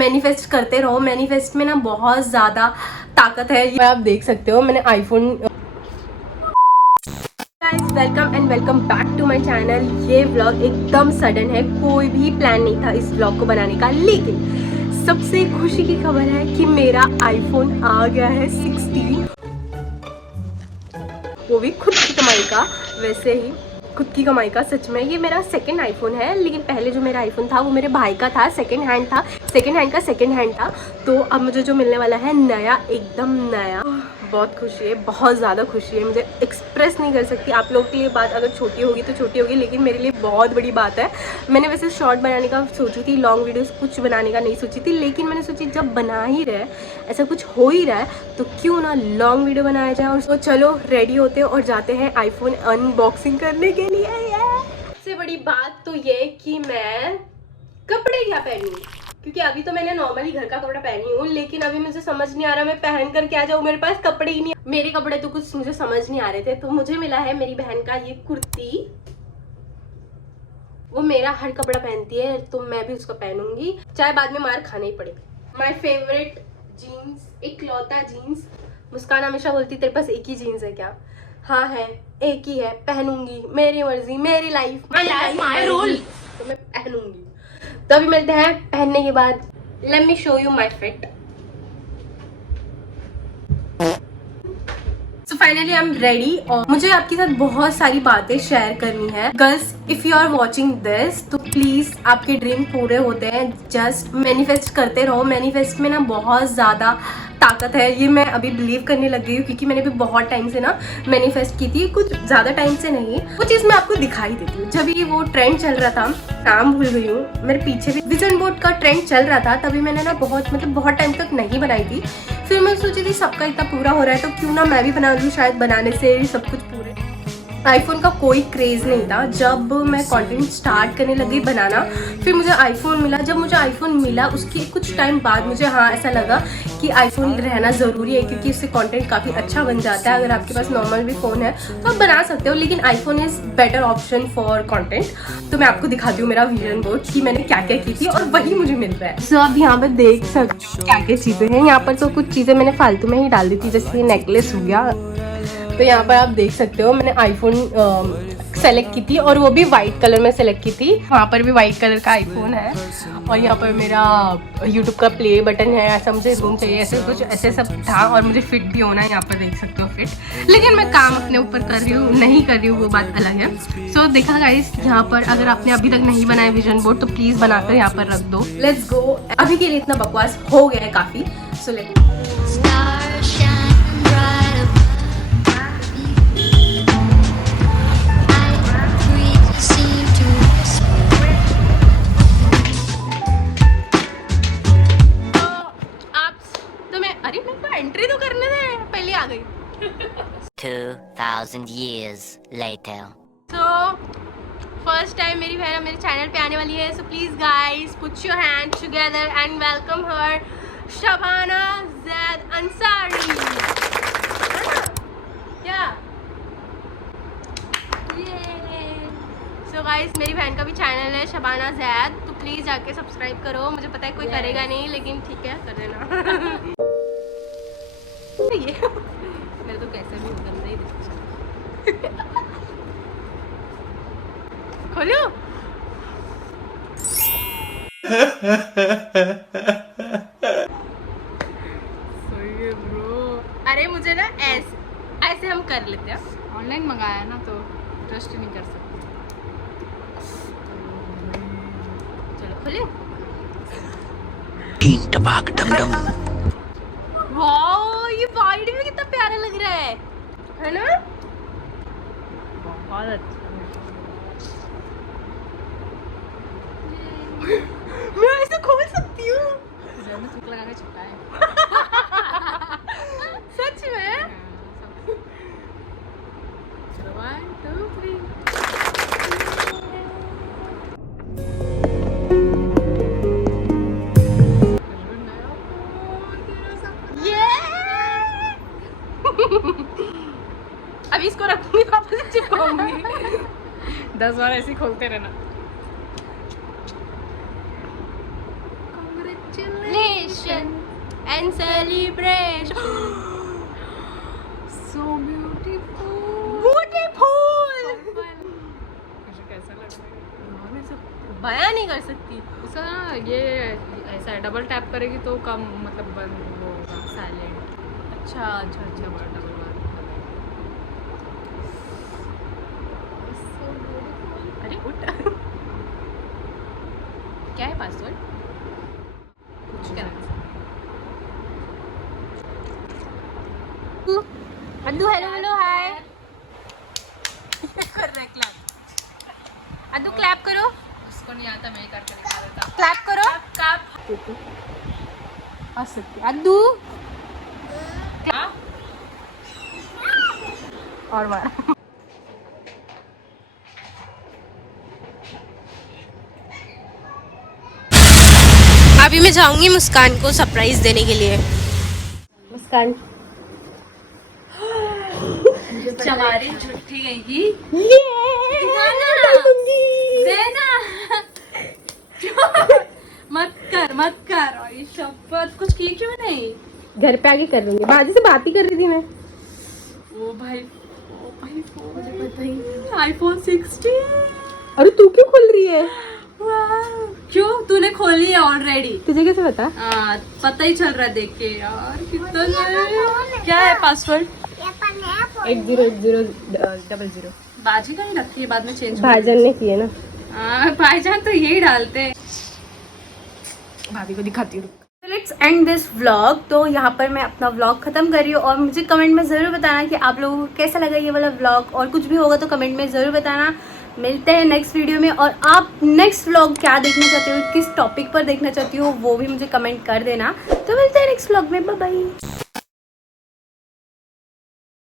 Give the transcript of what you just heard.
Manifest करते रहो। Manifest में ना बहुत ज़्यादा ताकत है। ये आप देख सकते हो, मैंने iPhone. Guys welcome and welcome back to my channel. ये व्लॉग एकदम सडन है, कोई भी प्लान नहीं था इस व्लॉग को बनाने का, लेकिन सबसे खुशी की खबर है कि मेरा आईफोन आ गया है 16, वो भी खुद की कमाई का। वैसे ही खुद की कमाई का, सच में ये मेरा सेकंड आईफोन है, लेकिन पहले जो मेरा आईफोन था वो मेरे भाई का था, सेकंड हैंड था, सेकंड हैंड का सेकंड हैंड था। तो अब मुझे जो मिलने वाला है नया, एकदम नया, बहुत खुशी है, बहुत ज़्यादा खुशी है। मुझे एक्सप्रेस नहीं कर सकती। आप लोगों के लिए बात अगर छोटी होगी तो छोटी होगी, लेकिन मेरे लिए बहुत बड़ी बात है। मैंने वैसे शॉर्ट बनाने का सोची थी, लॉन्ग वीडियोस कुछ बनाने का नहीं सोची थी, लेकिन मैंने सोची जब बना ही रहे, ऐसा कुछ हो ही रहा है, तो क्यों ना लॉन्ग वीडियो बनाया जाए। और तो चलो रेडी होते हैं और जाते हैं आईफोन अनबॉक्सिंग करने के लिए। सबसे बड़ी बात तो ये कि मैं कपड़े क्या पहनूं, क्योंकि अभी तो मैंने नॉर्मली घर का कपड़ा पहनी हूँ, लेकिन अभी मुझे समझ नहीं आ रहा मैं पहन कर क्या जाऊँ। मेरे पास कपड़े ही नहीं, मेरे कपड़े तो कुछ मुझे समझ नहीं आ रहे थे। तो मुझे मिला है मेरी बहन का ये कुर्ती। वो मेरा हर कपड़ा पहनती है, तो मैं भी उसका पहनूंगी, चाहे बाद में मार खाना ही पड़े। माई फेवरेट जीन्स, इकलौता जीन्स। मुस्कान हमेशा बोलती तेरे पास एक ही जीन्स है क्या? हाँ है, एक ही है, पहनूंगी, मेरी मर्जी, मेरी लाइफ, माय रूल, तो मैं पहनूंगी। तो अभी मिलते हैं पहनने के बाद। Let me show you my fit. So finally I am ready और मुझे आपके साथ बहुत सारी बातें शेयर करनी है। Girls, if you are watching this, तो प्लीज आपके ड्रीम पूरे होते हैं, जस्ट मैनिफेस्ट करते रहो। मैनिफेस्ट में ना बहुत ज़्यादा ताकत है, ये मैं अभी बिलीव करने लग गई हूँ, क्योंकि मैंने भी बहुत टाइम से ना मैनिफेस्ट की थी, कुछ ज़्यादा टाइम से नहीं। वो चीज़ मैं आपको दिखाई देती हूँ। जब ये वो ट्रेंड चल रहा था, नाम भूल गई हूँ, मेरे पीछे भी विजन बोर्ड का ट्रेंड चल रहा था, तभी मैंने ना बहुत टाइम तक नहीं बनाई थी। फिर मैं सोची थी सबका इतना पूरा हो रहा है तो क्यों ना मैं भी बना लूँ, शायद बनाने से सब कुछ पूरे। आईफोन का कोई क्रेज़ नहीं था। जब मैं कंटेंट स्टार्ट करने लगी बनाना, फिर मुझे आईफोन मिला। जब मुझे आईफोन मिला उसके कुछ टाइम बाद मुझे ऐसा लगा कि आईफोन रहना ज़रूरी है, क्योंकि इससे कंटेंट काफ़ी अच्छा बन जाता है। अगर आपके पास नॉर्मल भी फ़ोन है तो आप बना सकते हो, लेकिन iPhone is better option for content. तो मैं आपको दिखाती हूँ मेरा विजन बोर्ड कि मैंने क्या क्या की थी, और वही मुझे मिल रहा है। सो आप यहाँ पर देख सकते हो क्या क्या चीज़ें हैं। यहाँ पर तो कुछ चीज़ें मैंने फालतू में ही डाल दी थी, जैसे नेकलेस हो गया। तो यहाँ पर आप देख सकते हो मैंने आईफोन सेलेक्ट की थी, और वो भी वाइट कलर में सेलेक्ट की थी। वहाँ पर भी वाइट कलर का आईफोन है, और यहाँ पर मेरा यूट्यूब का प्ले बटन है। ऐसा मुझे रूम चाहिए, ऐसे कुछ ऐसे सब था, और मुझे फिट भी होना है, यहाँ पर देख सकते हो फिट। लेकिन मैं काम अपने ऊपर कर रही हूँ, नहीं कर रही हूँ, वो बात अलग है। सो देखा गाइस, यहाँ पर अगर आपने अभी तक नहीं बनाया विजन बोर्ड, तो प्लीज़ बनाकर यहाँ पर रख दो। Let's go. अभी के लिए इतना बकवास हो गया है काफ़ी। सो एंट्री तो करने दे, पहले आ गई। 2000 years later. So first time मेरी बहन मेरे चैनल पे आने वाली है, so please guys put your hands together and welcome हर, शबाना जैद अंसारी। क्या सो गाइस, मेरी बहन का भी चैनल है शबाना जैद, तो प्लीज जाके सब्सक्राइब करो। मुझे पता है कोई करेगा नहीं, लेकिन ठीक है कर देना। ये मेरे तो कैसे भी गंदा ही दिखता। खोलो। सही है ब्रो। अरे मुझे ना ऐसे हम कर लेते हैं। ऑनलाइन मंगाया ना, तो ट्रस्ट नहीं कर सकते। चलो खोलो। वाओ, ये वाइड में कितना प्यारा लग रहा है ना? बहुत अच्छा। मैं ऐसे खोल सकती हूँ? में थूक लगा के चिपका है। सच में? चलो 1 2 3। अभी इसको रखूंगी, वापस चिपकाऊंगी। 10 बार ऐसे खोलते रहना। celebration and celebration. So beautiful. Beautiful. मुझे कैसा लग रहा है? मैं सब बयां नहीं कर सकती. उसका ना ये ऐसा है, डबल टैप करेगी तो कम मतलब बंद वो होगा, साइलेंट. अच्छा अच्छा अच्छा. डबल डबल अरे उठ. क्या है पासवर्ड? कुछ क्या है? अद्दू हेलो हेलो हाय. कर रहा है क्लैप. अद्दू क्लैप करो. उसको नहीं आता, मैं करके दिखा देता. क्लैप करो. क्लैप. आ सकती अद्दू. क्या? और बार. अभी मैं जाऊंगी मुस्कान को सरप्राइज देने के लिए. मुस्कान हमारी छुट्टी गई. मत कर. और ये शपथ कुछ की क्यों नहीं? घर पे आके कर लूंगी. बाजी से बात ही कर रही थी मैं. ओ भाई आईफोन 16. अरे तू क्यों खोल रही है? क्यों? तूने खोली है ऑलरेडी. तुझे कैसे पता? पता ही चल रहा है देख के यार. कितना क्या है पासवर्ड? 808000. बाजी का ही रखी है, बाद में चेंज. भाईजान ने किए ना. भाईजान तो यही डालते हैं. भाभी को दिखाती हूँ. Let's end this vlog. तो यहाँ पर मैं अपना व्लॉग खत्म कर रही हूँ और मुझे कमेंट में ज़रूर बताना कि आप लोगों को कैसा लगा ये वाला व्लॉग, और कुछ भी होगा तो कमेंट में ज़रूर बताना. मिलते हैं नेक्स्ट वीडियो में, और आप नेक्स्ट व्लॉग क्या देखना चाहते हो, किस टॉपिक पर देखना चाहती हो वो भी मुझे कमेंट कर देना. तो मिलते हैं नेक्स्ट व्लॉग में. Bye bye.